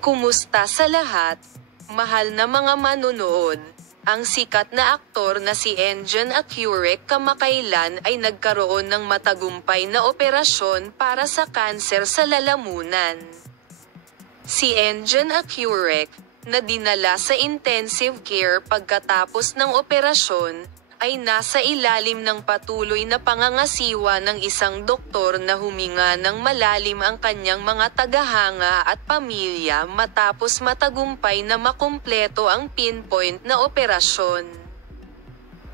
Kumusta sa lahat? Mahal na mga manonood, ang sikat na aktor na si Engin Akyurek kamakailan ay nagkaroon ng matagumpay na operasyon para sa kanser sa lalamunan. Si Engin Akyurek, na dinala sa intensive care pagkatapos ng operasyon, ay nasa ilalim ng patuloy na pangangasiwa ng isang doktor na huminga ng malalim ang kanyang mga tagahanga at pamilya matapos matagumpay na makumpleto ang pinpoint na operasyon.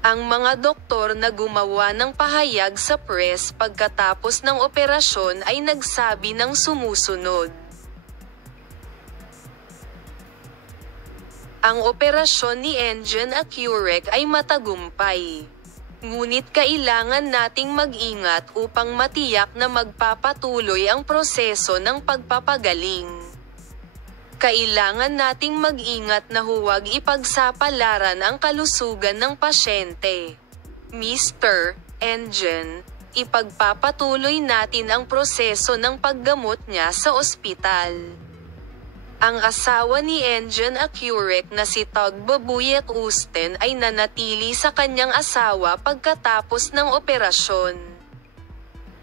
Ang mga doktor na gumawa ng pahayag sa press pagkatapos ng operasyon ay nagsabi ng sumusunod. Ang operasyon ni Engin Akyurek ay matagumpay. Ngunit kailangan nating mag-ingat upang matiyak na magpapatuloy ang proseso ng pagpapagaling. Kailangan nating mag-ingat na huwag ipagsapalaran ang kalusugan ng pasyente. Mr. Engin, ipagpapatuloy natin ang proseso ng paggamot niya sa ospital. Ang asawa ni Engin Akyurek na si Tagbabuyek Usten ay nanatili sa kanyang asawa pagkatapos ng operasyon.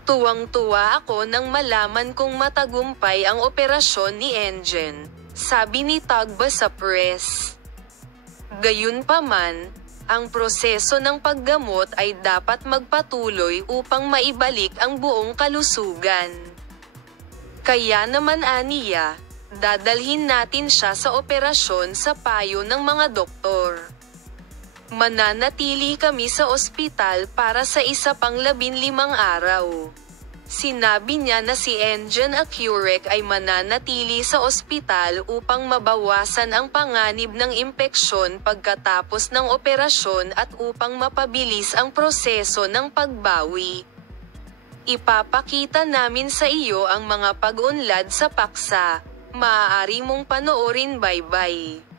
Tuwang-tuwa ako nang malaman kong matagumpay ang operasyon ni Engin, sabi ni Tagba sa press. Gayunpaman, ang proseso ng paggamot ay dapat magpatuloy upang maibalik ang buong kalusugan. Kaya naman aniya, dadalhin natin siya sa operasyon sa payo ng mga doktor. Mananatili kami sa ospital para sa isa pang 15 araw. Sinabi niya na si Engin Akyurek ay mananatili sa ospital upang mabawasan ang panganib ng impeksyon pagkatapos ng operasyon at upang mapabilis ang proseso ng pagbawi. Ipapakita namin sa iyo ang mga pag-unlad sa paksa. Maaari mong panoorin. Bye-bye.